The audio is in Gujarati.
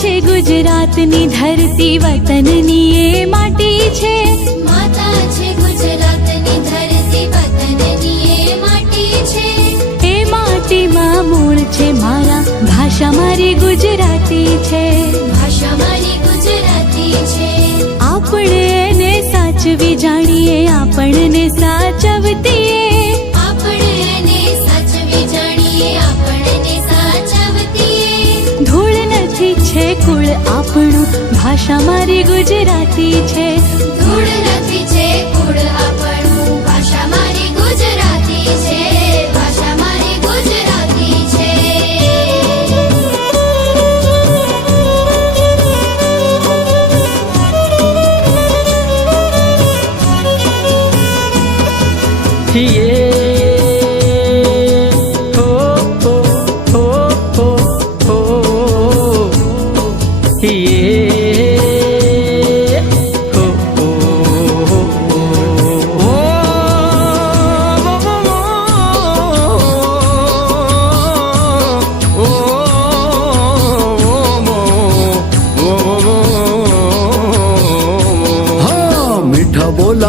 છે ગુજરાતની ધરતી, વતનની એ માટી છે. માતા છે ગુજરાતની ધરતી, વતનની એ માટી છે. એ માટીમાં મૂળ છે મારા, ભાષા મારી ગુજરાતી છે. ભાષા મારી ગુજરાતી છે. આપણે એને સાચવી જાણીએ, આપણને સાચવતીએ. આપણે એને સાચવી જાણીએ, આપણને સાચવતીએ. ધૂળ નથી છે કુળ આપણું, ભાષા મારી ગુજરાતી છે. ધૂળ નથી છે કુળ આપણું, ભાષા મારી ગુજરાતી છે. ભાષા મારી ગુજરાતી છે. મીઠા બોલા